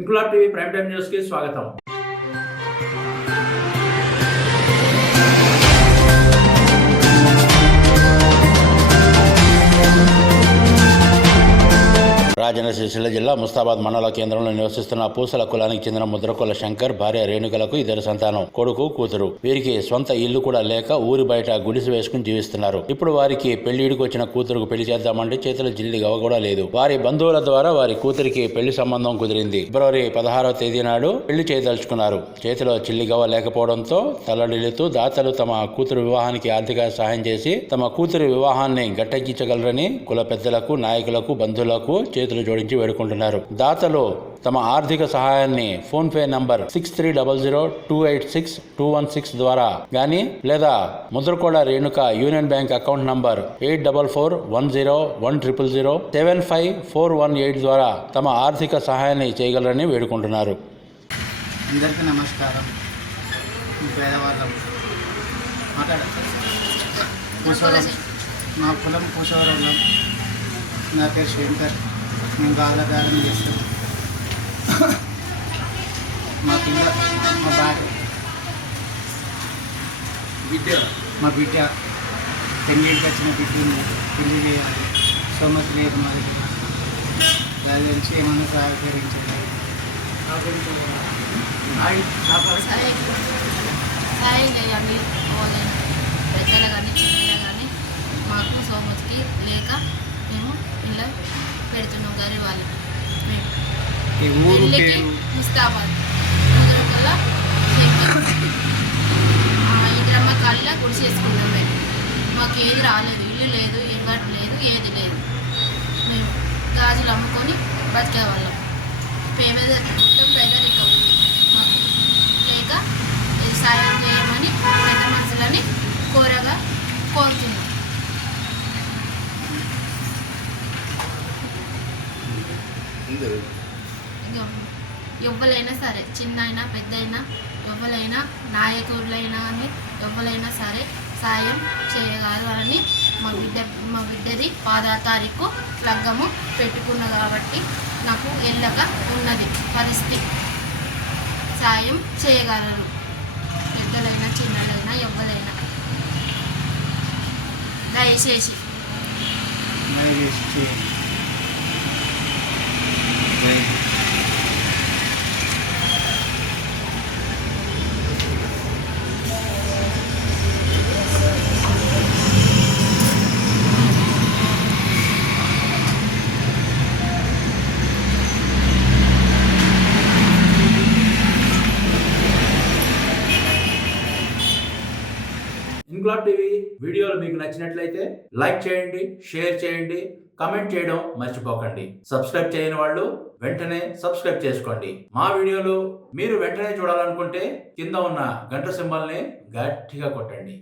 Inquilab TV prime time news కి స్వాగతం. రాజన్న సిరిసిల్ల జిల్లా ముస్తాబాద్ మండల కేంద్రంలో నివసిస్తున్న పూసల కులానికి చెందిన ముద్రకొల శంకర్ భార్య రేణుకలకు ఇద్దరు సంతానం, కొడుకు కూతురు. వీరికి సొంత ఇల్లు కూడా లేక ఊరి బయట గుడిసె వేసుకుని జీవిస్తున్నారు. ఇప్పుడు వారికి పెళ్లిడికి వచ్చిన కూతురుకు పెళ్లి చేద్దామంటే చేతుల జిల్లి గవ కూడా లేదు. వారి బంధువుల ద్వారా వారి కూతురికి పెళ్లి సంబంధం కుదిరింది. ఫిబ్రవరి 16వ తేదీ నాడు పెళ్లి చేయదలుచుకున్నారు. చేతిలో చిల్లి గవ లేకపోవడంతో తల్లడిల్లుతూ దాతలు తమ కూతురు వివాహానికి ఆర్థిక సహాయం చేసి తమ కూతురి వివాహాన్ని గట్టెక్కించగలరని కుల పెద్దలకు, నాయకులకు, బంధువులకు చేతులు జోడించి వేడుకుంటున్నారు. దాతలు తమ ఆర్థిక సహాయాన్ని ఫోన్ పే నంబర్ 6300286216 ద్వారా గాని లేదా Mudrakoda Renuka Union Bank account number 84410100075418 ద్వారా తమ ఆర్థిక సహాయాన్ని చేయగలరని వేడుకుంటున్నారు. అందరికీ నమస్కారం. పేదవాళ్ళం మా కులం పూసవరం. నా పేరు శంకర్. మేము గాల గాలం చేస్తాం. మా పిల్ల మా భార్య బిడ్డ పెళ్ళికి వచ్చిన బిడ్డని పెళ్లి చేయాలి. సోమతి లేదు మా దగ్గర. దాని నుంచి ఏమన్నా సహకరించాలి. సాయం చేయాలి. పెద్దలు కానీ చిన్నలు కానీ మాకు సోమతికి లేక మేము పిల్ల పెడుతున్నాం. గరీబ్ వాళ్ళకి పెళ్ళికి ముస్తాబాద్ కల్లా ఇంద్రమ్మ కళ్ళ గుడిసి చేసుకున్నాం. మేము మాకు ఏది రాలేదు, ఇల్లు లేదు, ఇవ్వడం లేదు, ఏది లేదు. మేము గాజులు అమ్ముకొని బతికే వాళ్ళం. మొత్తం పేదరికం. మాకు లేక సాయం చేయమని పెద్ద మనుషులని కోరుతున్నాం. ఎవ్వరైనా సరే, చిన్న అయినా పెద్ద అయినా ఎవ్వరైనా నాయకులైనా కానీ ఎవ్వరైనా సరే సాయం చేయగలరని మా బిడ్డది 10వ తారీఖు లగ్గము పెట్టుకున్న కాబట్టి నాకు ఎల్లక ఉన్నది పరిస్థితి. సాయం చేయగలరు పెద్దలైనా చిన్నలైనా ఎవ్వరైనా. దయచేసి ఇంక్లాబ్ టీవీ వీడియోలు మీకు నచ్చినట్లయితే లైక్ చేయండి, షేర్ చేయండి, కమెంట్ చేయడం మర్చిపోకండి. సబ్స్క్రైబ్ చేయని వాళ్ళు వెంటనే సబ్స్క్రైబ్ చేసుకోండి. మా వీడియోలు మీరు వెంటనే చూడాలనుకుంటే కింద ఉన్న గంట సింబల్ని గట్టిగా కొట్టండి.